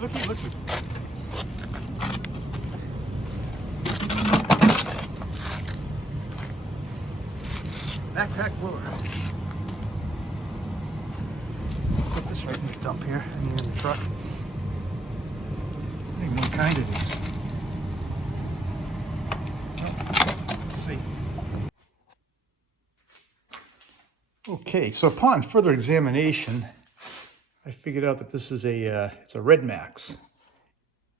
looky. Backpack blower. Put this right in the dump here. I mean, in the truck. I don't even know what kind it is. Let's see. Okay, so upon further examination, I figured out that this is it's a Red Max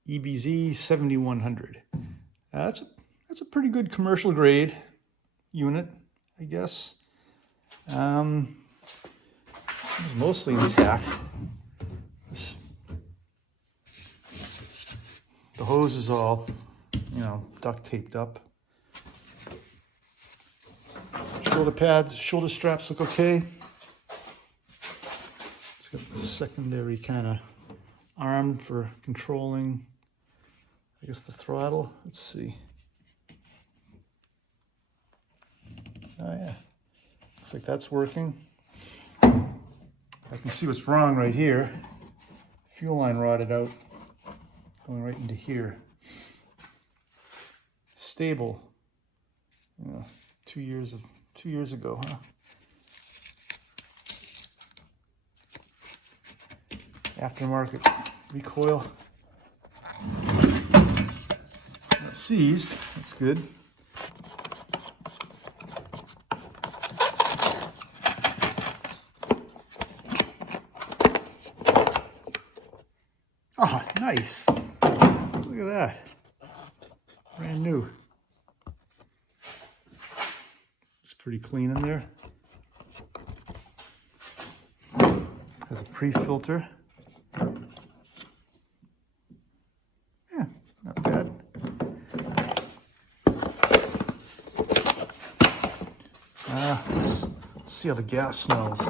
EBZ7100. That's a pretty good commercial grade unit, I guess. Seems mostly intact. The hose is all, duct taped up. Shoulder pads, shoulder straps look okay. It's got the secondary kind of arm for controlling, I guess, the throttle. Let's see. Oh yeah, looks like that's working. I can see what's wrong right here. Fuel line rotted out, going right into here. Stable. 2 years ago, huh? Aftermarket recoil. That seized. That's good. Oh, nice. Look at that. Brand new. It's pretty clean in there. Has a pre-filter. Yeah, not bad. Let's see how the gas smells. I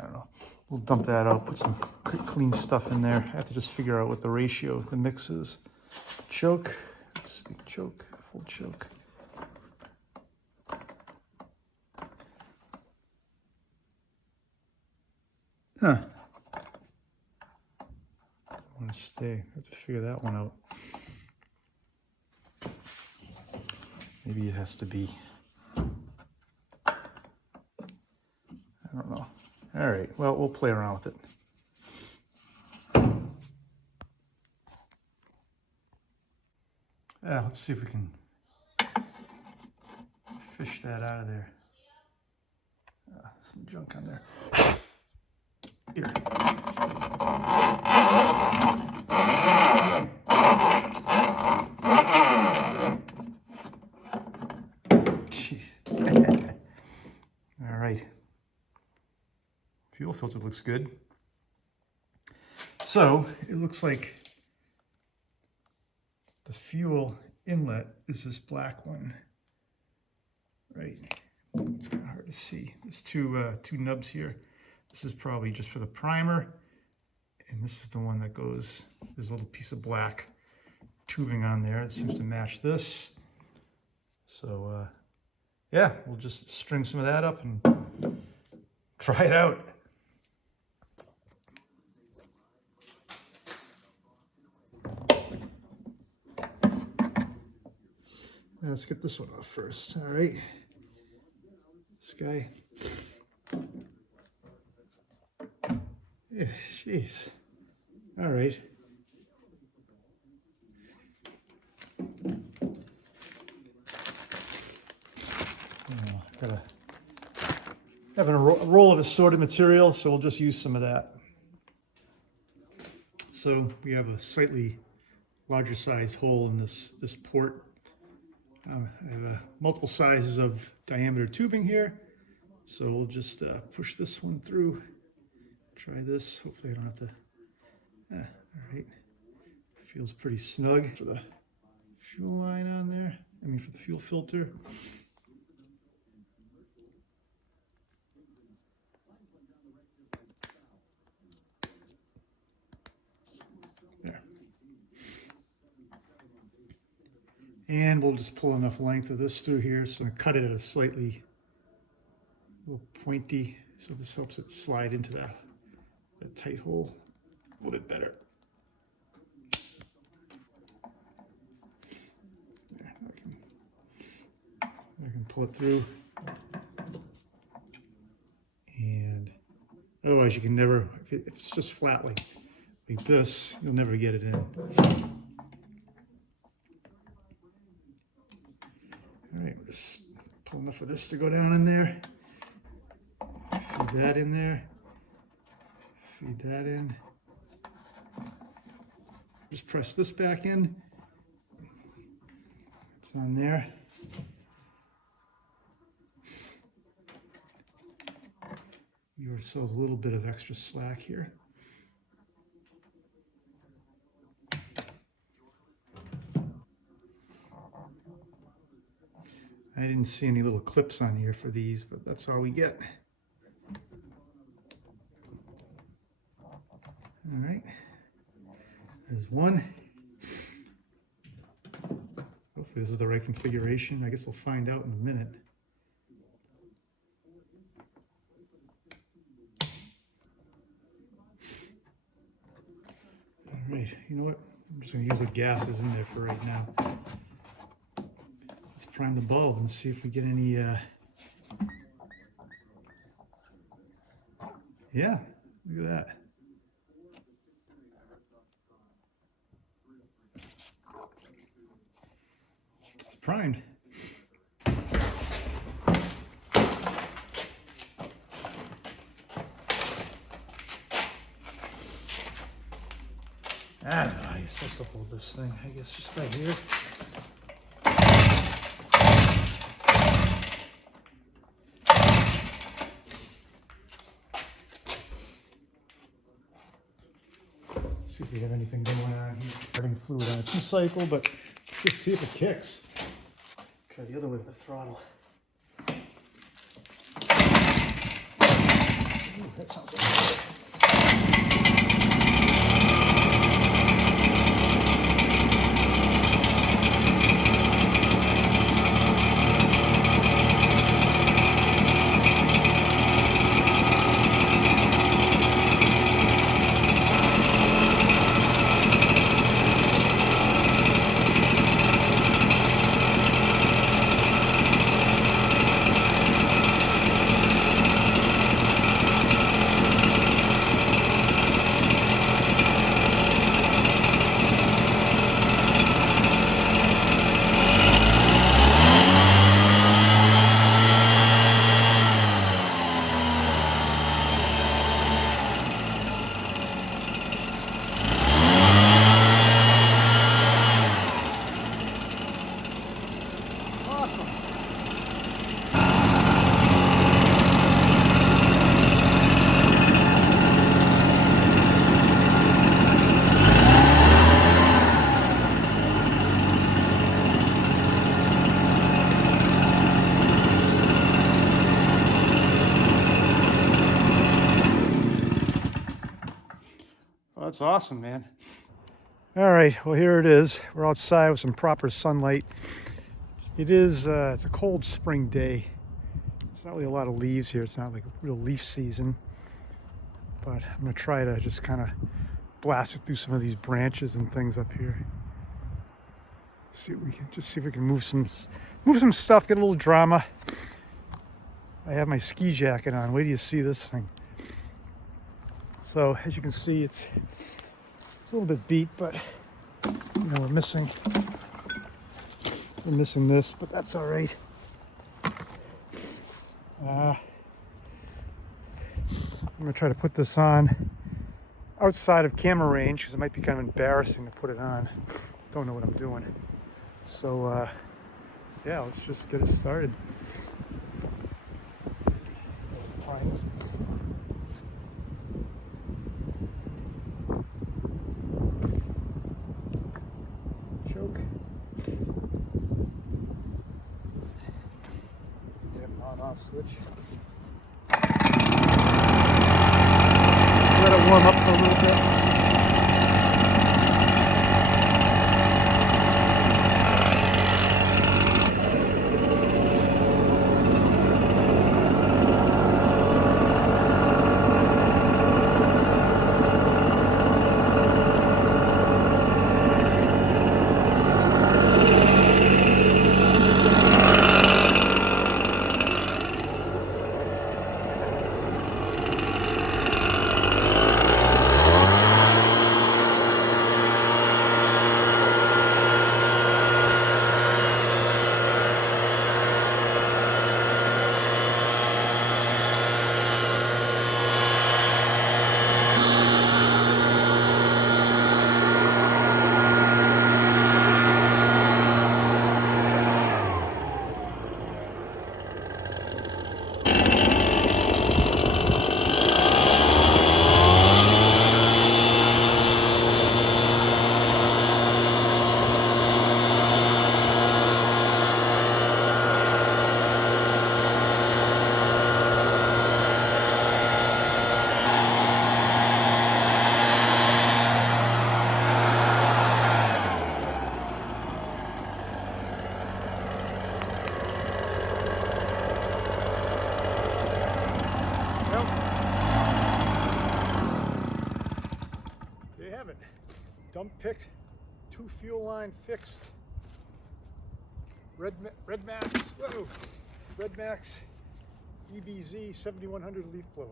don't know. We'll dump that out, put some clean stuff in there. I have to just figure out what the ratio of the mix is. Choke. Let's see. Choke. Full choke. Huh. I want to stay. I have to figure that one out. Maybe it has to be. I don't know. All right. Well, we'll play around with it. Yeah, let's see if we can fish that out of there. Some junk on there. Here. Jeez. All right. Fuel filter looks good. So it looks like the fuel inlet is this black one, right? It's kind of hard to see. There's two nubs here. This is probably just for the primer, and this is the one that goes. There's a little piece of black tubing on there. It seems to match this. So yeah, we'll just string some of that up and try it out. Let's get this one off first. All right. This guy. Yeah, jeez. All right. Having a roll of assorted material, so we'll just use some of that. So we have a slightly larger size hole in this port. I have multiple sizes of diameter tubing here, so we'll just push this one through. Try this. Hopefully I don't have to. All right. Feels pretty snug for the fuel line on there. I mean, for the fuel filter. There. And we'll just pull enough length of this through here. So I'm gonna cut it at a slightly little pointy, so this helps it slide into that tight hole a little bit better. There, I can pull it through. And otherwise you can never, if it's just flat like this, you'll never get it in. All right, just pull enough of this to go down in there. Feed that in there. Feed that in. Just press this back in. It's on there. Give ourselves a little bit of extra slack here. I didn't see any little clips on here for these, but that's all we get. All right, there's one. Hopefully this is the right configuration. I guess we'll find out in a minute. All right, you know what? I'm just going to use what gas is in there for right now. Let's prime the bulb and see if we get any, yeah, look at that. It's primed. I don't know how you're supposed to hold this thing. I guess just by here. See if we have anything going on here. Starting fluid on a 2-cycle, but just see if it kicks. Try the other way with the throttle. Ooh, that sounds like it. That's awesome, man. All right, well, here it is. We're outside with some proper sunlight. It is, it's a cold spring day. It's not really a lot of leaves here. It's not like real leaf season. But I'm gonna try to just kind of blast it through some of these branches and things up here. See if we can move some stuff, get a little drama. I have my ski jacket on. Wait till you see this thing. So as you can see, it's a little bit beat, but you know, we're missing this, but that's all right. I'm gonna try to put this on outside of camera range because it might be kind of embarrassing to put it on. Don't know what I'm doing. So yeah, let's just get it started. Choke. We have an on-off switch. Let it warm up for a little bit. unpicked, 2 fuel line fixed Red Max, whoa, Red Max EBZ7100 leaf blower.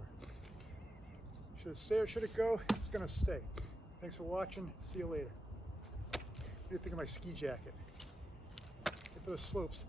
Should it stay or should it go? It's gonna stay. Thanks for watching. See you later. What do you think of my ski jacket? Good for the slopes.